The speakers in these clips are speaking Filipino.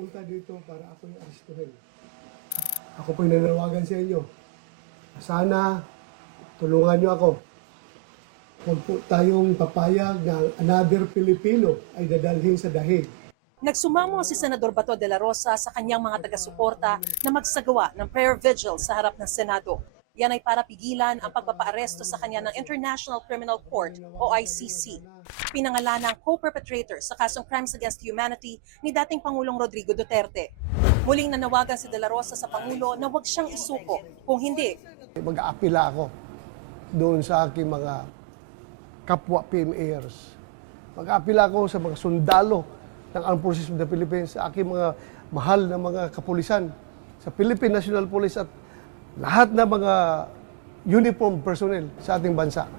napunta dito para ako yung aristuhin. Ako po'y nanawagan sa inyo. Sana tulungan niyo ako. Huwag po tayong papayag na another Pilipino ay dadalhin sa dahig. Nagsumamo si Senador Bato de la Rosa sa kanyang mga taga-suporta na magsagawa ng prayer vigil sa harap ng Senado. Yan ay para pigilan ang pagpapaaresto sa kanya ng International Criminal Court o ICC. Pinangalan ng co-perpetrator sa kasong Crimes Against Humanity ni dating Pangulong Rodrigo Duterte. Muling nanawagan si de la Rosa sa Pangulo na huwag siyang isuko. Kung hindi, Mag-aapila ako doon sa aking mga kapwa PMAers. Mag-aapila ako sa mga sundalo ng Armed Forces of the Philippines, sa aking mga mahal na mga kapulisan, sa Philippine National Police at lahat na mga uniform personnel sa ating bansa.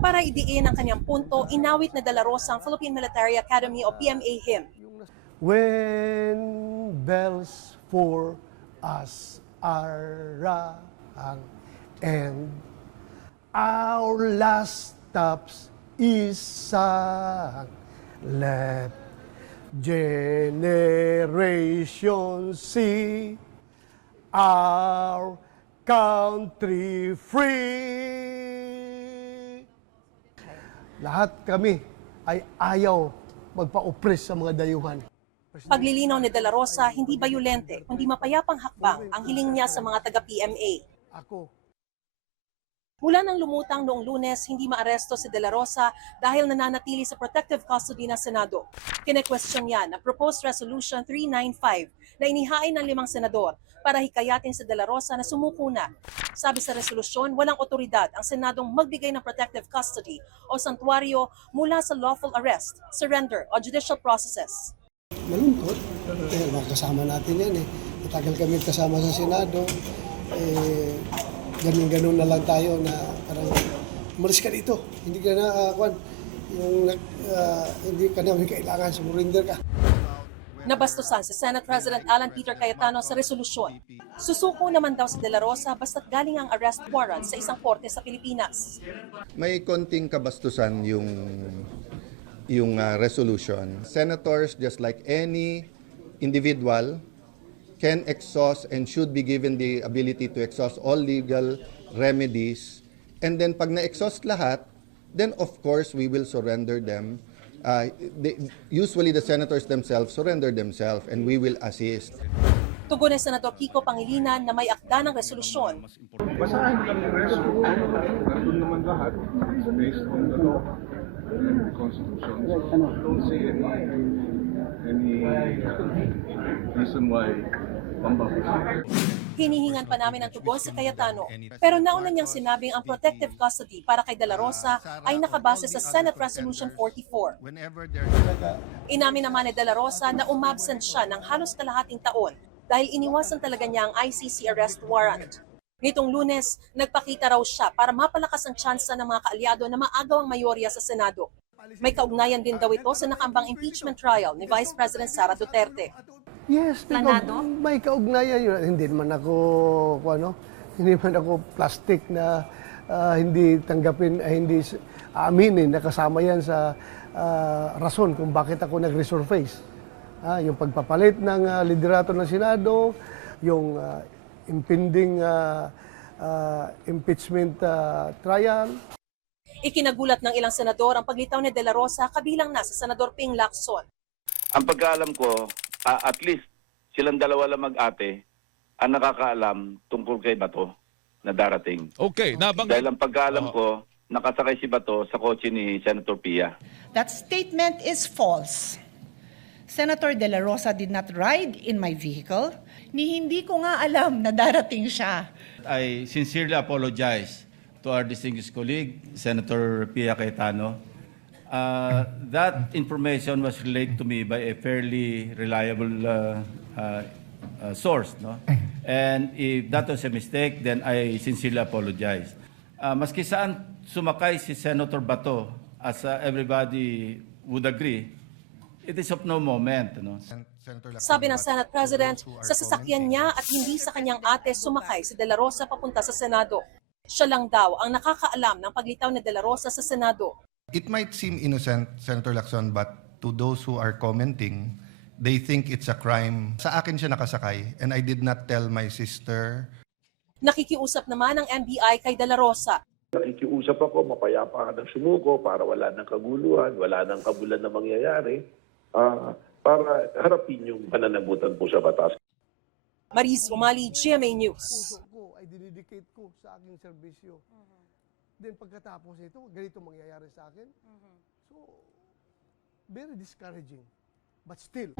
para idiin ang kanyang punto, inawit na de la Rosa ang Philippine Military Academy o PMA hymn. When bells for us are rung and our last stops is sung, let generations see our country free. Lahat kami ay ayaw magpa-oppress sa mga dayuhan. Paglilinaw ni de la Rosa, hindi bayolente, kundi mapayapang hakbang ang hiling niya sa mga taga-PMA. Ako, Mula nang lumutang noong Lunes, hindi maaresto si de la Rosa dahil nananatili sa protective custody ng Senado. Kine-question niya na proposed resolution 395 na inihain ng 5 senador para hikayatin si de la Rosa na sumuko na. Sabi sa resolusyon, walang otoridad ang Senadong magbigay ng protective custody o santuario mula sa lawful arrest, surrender o judicial processes. malungkot. Kasama natin yan eh. Matagal kami kasama sa Senado. Ganun-ganun na lang tayo na parang umalis ka dito. Hindi ka na, hindi ka namin kailangan, sumurinder ka. Nabastusan si Senate President Alan Peter Cayetano sa resolusyon. Susuko naman daw si de la Rosa basta't galing ang arrest warrant sa isang korte sa Pilipinas. May konting kabastusan yung resolution. Senators, just like any individual, can exhaust and should be given the ability to exhaust all legal remedies. And then pag na-exhaust lahat, then of course we will surrender them. Usually the senators themselves surrender themselves and we will assist. Tugon ni Senador Kiko Pangilinan na may akda ng resolusyon. Basahin lang yung resolution. Nandun naman lahat. It's based on the law and the Constitution. So I don't see any reason why pambabasahin. Hinihingan pa namin ang tugon sa Cayetano. Pero nauna niyang sinabing ang protective custody para kay de la Rosa ay nakabase sa Senate Resolution 44. Inamin naman ni de la Rosa na umabsent siya ng halos kalahating taon dahil iniwasan talaga niya ang ICC arrest warrant. Nitong Lunes, nagpakita raw siya para mapalakas ang tsansa ng mga kaalyado na maagaw ang mayorya sa Senado. May kaugnayan din daw ito sa nakambang impeachment trial ni Vice President Sara Duterte. Yes, Planado? may kaugnayan yun. Hindi naman ako plastic na hindi tanggapin, hindi aaminin na kasama yan sa rason kung bakit ako nag-resurface. Yung pagpapalit ng liderato ng Senado, yung impending impeachment trial. Ikinagulat ng ilang senador ang paglitaw ni de la Rosa kabilang na sa Senador Ping Lacson. Ang pagkaalam ko, at least silang dalawa lang mag-ate ang nakakaalam tungkol kay Bato na darating. Okay, Dahil ang pagkaalam ko, nakasakay si Bato sa kotse ni Senator Pia. That statement is false. Senator De La Rosa did not ride in my vehicle. Ni hindi ko nga alam na darating siya. I sincerely apologize to our distinguished colleague, Senator Pia Cayetano. That information was relayed to me by a fairly reliable source. No? And if that was a mistake, then I sincerely apologize. Maski saan sumakay si Senator Bato, as everybody would agree, it is of no moment. No? Sabi ng Senate President, sa sasakyan niya at hindi sa kanyang ate sumakay si de la Rosa papunta sa Senado. Siya lang daw ang nakakaalam ng paglitaw ni de la Rosa sa Senado. It might seem innocent, Senator Lacson, but to those who are commenting, they think it's a crime. Sa akin siya nakasakay and I did not tell my sister. Nakikiusap naman ang NBI kay De La Rosa. Nakikiusap ako, mapayapa ka ng sumuko para wala ng kaguluhan, wala ng kabulan na mangyayari, para harapin yung pananagutan po sa batas. Maris Umali, GMA News. Puso ko ay dinidicate ko sa aking serbisyo. Then pagkatapos nito, ganito mangyayari sa akin. So, very discouraging. But still,